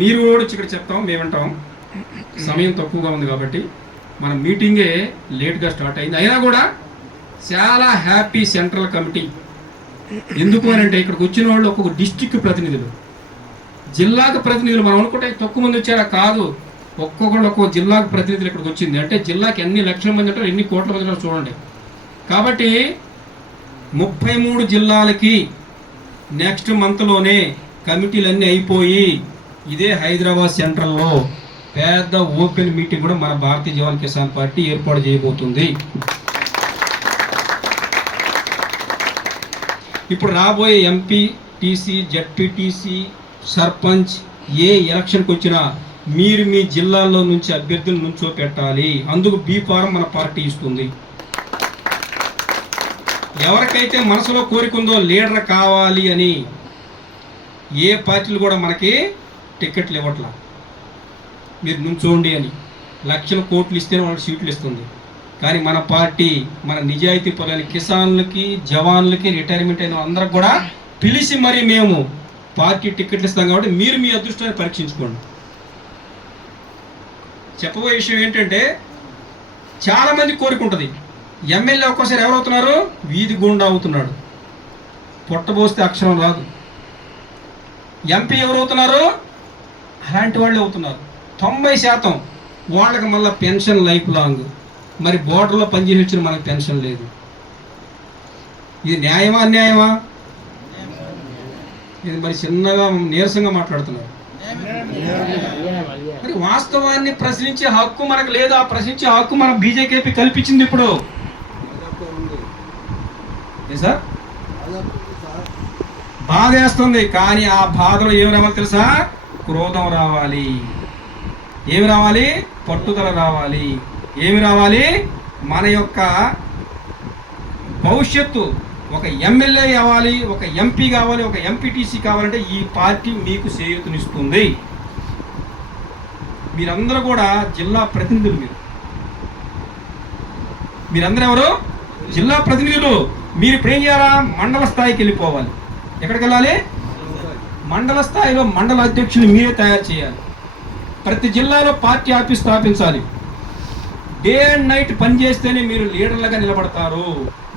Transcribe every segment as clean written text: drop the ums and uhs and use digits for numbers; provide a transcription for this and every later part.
మీరు కూడా ఇక్కడ చెప్తాం, మేమంటాం. సమయం తక్కువగా ఉంది కాబట్టి మన మీటింగే లేట్గా స్టార్ట్ అయింది. అయినా కూడా చాలా హ్యాపీ సెంట్రల్ కమిటీ. ఎందుకు అని అంటే ఇక్కడికి వచ్చిన వాళ్ళు ఒక్కొక్క డిస్టిక్ ప్రతినిధులు, జిల్లాకు ప్రతినిధులు. మనం అనుకుంటే తక్కువ మంది వచ్చారా? కాదు, ఒక్కొక్కళ్ళు ఒక్కొక్క జిల్లాకు ప్రతినిధులు ఇక్కడికి వచ్చింది. అంటే జిల్లాకి ఎన్ని లక్షల మంది ఉంటారో, ఎన్ని కోట్ల మంది ఉంటారో చూడండి. కాబట్టి 33 జిల్లాలకి నెక్స్ట్ మంత్లోనే కమిటీలన్నీ అయిపోయి ఇదే హైదరాబాద్ సెంట్రల్లో పెద్ద ఓపెన్ మీటింగ్ కూడా మన భారతీయ జవాన్ కిసాన్ పార్టీ ఏర్పాటు చేయబోతుంది. ఇప్పుడు రాబోయే ఎంపీ, టీసీ, జడ్పీటీసీ, సర్పంచ్ ఏ ఎలక్షన్కి వచ్చినా మీరు మీ జిల్లాల్లో నుంచి అభ్యర్థులు నుంచో పెట్టాలి. అందుకు బీ ఫారం మన పార్టీ ఇస్తుంది. ఎవరికైతే మనసులో కోరిక ఉందో లీడర్ కావాలి అని, ఏ పార్టీలు కూడా మనకి టికెట్లు ఇవ్వట్లా. మీరు నుంచోండి అని లక్షల కోట్లు ఇస్తేనే వాళ్ళకి సీట్లు ఇస్తుంది. కానీ మన పార్టీ మన నిజాయితీ పరులైన కిసాన్లకి, జవాన్లకి, రిటైర్మెంట్ అయిన అందరికి కూడా పిలిచి మరి మేము పార్టీ టికెట్లు ఇస్తాం. కాబట్టి మీరు మీ అదృష్టాన్ని పరీక్షించుకోండి. చెప్పబోయే విషయం ఏంటంటే, చాలామంది కోరిక ఉంటుంది. ఎమ్మెల్యే ఒక్కోసారి ఎవరవుతున్నారు? వీధి గుండా అవుతున్నాడు, పొట్టబోస్తే అక్షరం రాదు. ఎంపీ ఎవరవుతున్నారు? అలాంటి వాళ్ళే అవుతున్నారు. 90% వాళ్ళకి మళ్ళీ పెన్షన్ లైఫ్ లాంగ్. మరి బోర్డర్లో పనిచేసి వచ్చిన మనకు పెన్షన్ లేదు. ఇది న్యాయమా అన్యాయమా? ఇది మరి చిన్నగా నీరసంగా మాట్లాడుతున్నారు. మరి వాస్తవాన్ని ప్రశ్నించే హక్కు మనకు లేదు. ఆ ప్రశ్నించే హక్కు మన బీజేపీ కల్పించింది. ఇప్పుడు సార్ బాధ వేస్తుంది. కానీ ఆ బాధలో ఏమి రావాలి తెలుసా? క్రోధం రావాలి. ఏమి రావాలి? పట్టుదల రావాలి. ఏమి రావాలి? మన యొక్క భవిష్యత్తు ఒక ఎమ్మెల్యే కావాలి, ఒక ఎంపీ కావాలి, ఒక ఎంపీటీసీ కావాలంటే ఈ పార్టీ మీకు చేయూతనిస్తుంది. మీరందరూ కూడా జిల్లా ప్రతినిధులు. మీరందరూ ఎవరు? జిల్లా ప్రతినిధులు. మీరు ఇప్పుడు ఏం చేయాలా? మండల స్థాయికి వెళ్ళిపోవాలి. ఎక్కడికి వెళ్ళాలి? మండల స్థాయిలో మండల అధ్యక్షులు మీరే తయారు చేయాలి. ప్రతి జిల్లాలో పార్టీ ఆఫీస్ స్థాపించాలి. డే అండ్ నైట్ పనిచేస్తేనే మీరు లీడర్లుగా నిలబడతారు.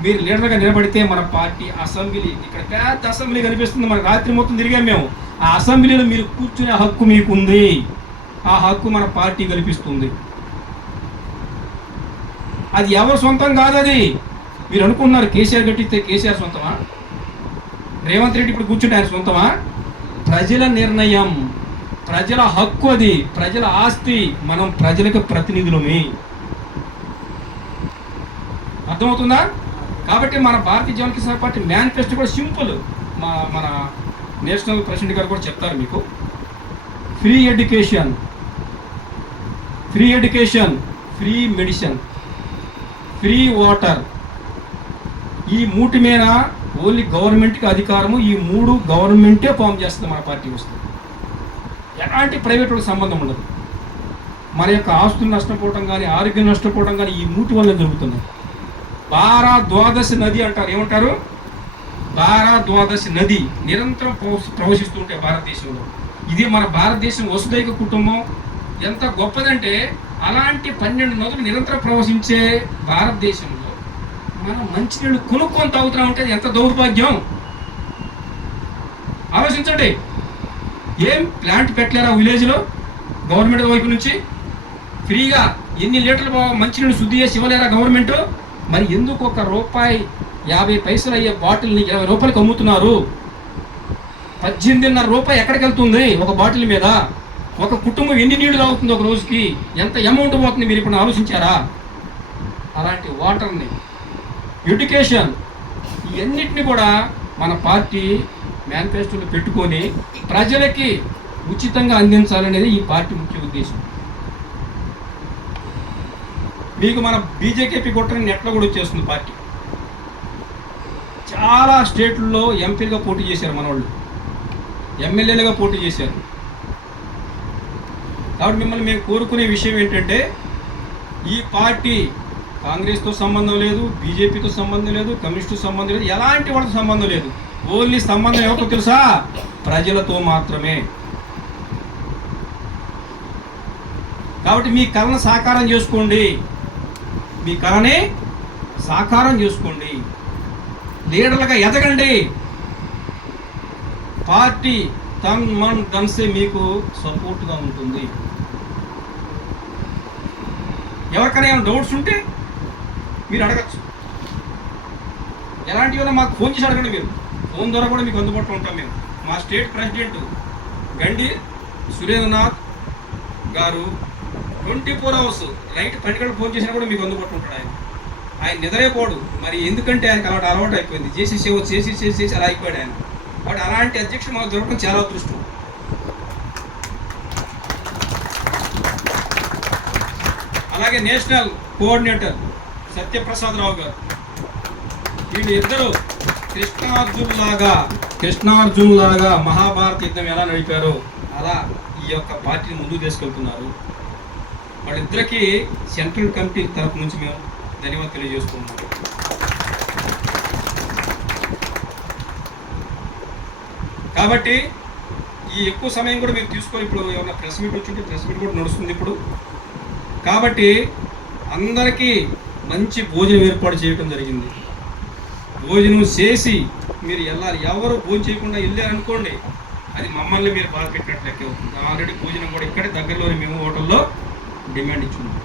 మీరు లీడర్గా నిలబడితే మన పార్టీ అసెంబ్లీ, ఇక్కడ పెద్ద అసెంబ్లీ కనిపిస్తుంది. మన రాత్రి మొత్తం తిరిగాం మేము. ఆ అసెంబ్లీలో మీరు కూర్చునే హక్కు మీకుంది. ఆ హక్కు మన పార్టీ కల్పిస్తుంది. అది ఎవరు సొంతం కాదు. అది మీరు అనుకున్నారు కేసీఆర్ కట్టిస్తే కేసీఆర్ సొంతమా? రేవంత్ రెడ్డి ఇప్పుడు కూర్చుంటే ఆయన సొంతమా? ప్రజల నిర్ణయం, ప్రజల హక్కు, అది ప్రజల ఆస్తి. మనం ప్రజలకు ప్రతినిధులమే. అర్థమవుతుందా? కాబట్టి మన భారతీయ జవాన్ కిసాన్ పార్టీ మేనిఫెస్టో కూడా సింపుల్. మన నేషనల్ ప్రెసిడెంట్ గారు కూడా చెప్తారు మీకు. Free education, free education, free medicine, free water. ఈ మూటి మీద ఓన్లీ గవర్నమెంట్కి అధికారము. ఈ 3 గవర్నమెంటే ఫామ్ చేస్తుంది. మన పార్టీ వస్తుంది. ఎలాంటి ప్రైవేట్ వాళ్ళకి సంబంధం ఉండదు. మన యొక్క ఆస్తులు నష్టపోవడం కానీ, ఆరోగ్యం నష్టపోవడం కానీ ఈ మూటి వల్ల జరుగుతున్నాయి. ద్వాదశి నది అంటారు. ఏమంటారు? ద్వాదశి నది నిరంతరం ప్రవహిస్తూ ఉంటాయి భారతదేశంలో. ఇది మన భారతదేశం వసుదైక కుటుంబం. ఎంత గొప్పదంటే అలాంటి 12 నదులు నిరంతరం ప్రవహించే భారతదేశంలో మనం మంచినీళ్ళు కొనుక్కొని తాగుతున్నాం అంటే ఎంత దౌర్భాగ్యం. ఆలోచించండి. ఏం ప్లాంట్ పెట్టలేరా విలేజ్లో? గవర్నమెంట్ వైపు నుంచి ఫ్రీగా ఎన్ని లీటర్లు మంచినీళ్ళు శుద్ధి చేసి ఇవ్వలేరా గవర్నమెంట్? మరి ఎందుకు ₹1.50 అయ్యే బాటిల్ని ₹20 అమ్ముతున్నారు? ₹18.5 ఎక్కడికి వెళ్తుంది ఒక బాటిల్ మీద? ఒక కుటుంబం ఎన్ని నీళ్లు తాగుతుంది ఒక రోజుకి? ఎంత అమౌంట్ పోతుంది? మీరు ఇప్పుడు ఆలోచించారా? అలాంటి వాటర్ని, ఎడ్యుకేషన్, ఇవన్నిటిని కూడా మన పార్టీ మేనిఫెస్టోలో పెట్టుకొని ప్రజలకి ఉచితంగా అందించాలనేది ఈ పార్టీ ముఖ్య ఉద్దేశం. మీకు మన బీజేపీ కొట్టని నెట్లో కూడా వచ్చేస్తుంది పార్టీ. చాలా స్టేట్లలో ఎంపీలుగా పోటీ చేశారు మనవాళ్ళు, ఎమ్మెల్యేలుగా పోటీ చేశారు. కాబట్టి మిమ్మల్ని మేము కోరుకునే విషయం ఏంటంటే, ఈ పార్టీ కాంగ్రెస్తో సంబంధం లేదు, బీజేపీతో సంబంధం లేదు, కమ్యూనిస్టు సంబంధం లేదు, ఎలాంటి వాళ్ళతో సంబంధం లేదు. ఓన్లీ సంబంధం ఎవరితో తెలుసా? ప్రజలతో మాత్రమే. కాబట్టి మీ కళను సాకారం చేసుకోండి, మీ కళని సాకారం చేసుకోండి, లీడర్లుగా ఎదగండి. పార్టీ తన్ మన్ ధన్సే మీకు సపోర్ట్గా ఉంటుంది. ఎవరికైనా ఏమైనా డౌట్స్ ఉంటే మీరు అడగచ్చు. ఎలాంటివైనా మాకు ఫోన్ చేసి అడగండి. మీరు ఫోన్ ద్వారా కూడా మీకు అందుబాటులో ఉంటాం. మేము మా స్టేట్ ప్రెసిడెంట్ గండి సురేంద్రనాథ్ గారు 24 hours నైట్ 10 గంటలకు ఫోన్ చేసినా కూడా మీకు అందుబాటులో ఉంటాడు. ఆయన నిద్రైపోడు. మరి ఎందుకంటే ఆయనకు అలవాటు అయిపోయింది. చేసి అలా అయిపోయాడు ఆయన. బట్ అలాంటి అధ్యక్షుడు మాకు దొరకడం చాలా అదృష్టం. అలాగే నేషనల్ కోఆర్డినేటర్ సత్యప్రసాద్ రావు గారు, వీళ్ళు ఇద్దరు కృష్ణార్జున్ లాగా మహాభారత యుద్ధం ఎలా నడిపారో అలా ఈ యొక్క పార్టీని ముందుకు తీసుకెళ్తున్నారు. వాళ్ళిద్దరికీ సెంట్రల్ కమిటీ తరఫు నుంచి మేము ధన్యవాదాలు తెలియజేస్తున్నాం. కాబట్టి ఈ ఎక్కువ సమయం కూడా మీరు తీసుకొని, ఇప్పుడు ఏమైనా ప్రెస్ మీట్ వచ్చింటే ప్రెస్ మీట్ కూడా నడుస్తుంది ఇప్పుడు. కాబట్టి అందరికీ మంచి భోజనం ఏర్పాటు చేయడం జరిగింది. భోజనం చేసి మీరు వెళ్ళాలి. ఎవరు భోజనం చేయకుండా వెళ్ళారనుకోండి, అది మమ్మల్ని మీరు బాధ పెట్టినట్లు లెక్క అవుతుంది. ఆల్రెడీ భోజనం కూడా ఇక్కడే దగ్గరలోనే మేము హోటల్లో డిమాండ్ ఇచ్చున్నాం.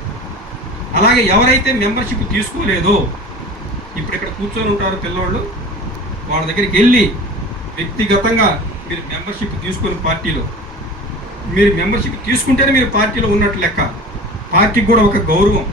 అలాగే ఎవరైతే మెంబర్షిప్ తీసుకోలేదో, ఇప్పుడు ఇక్కడ కూర్చొని ఉంటారు పిల్లవాళ్ళు, వాళ్ళ దగ్గరికి వెళ్ళి వ్యక్తిగతంగా మీరు మెంబర్షిప్ తీసుకొని పార్టీలో మీరు మెంబర్షిప్ తీసుకుంటేనే మీరు పార్టీలో ఉన్నట్టు లెక్క. పార్టీకి కూడా ఒక గౌరవం.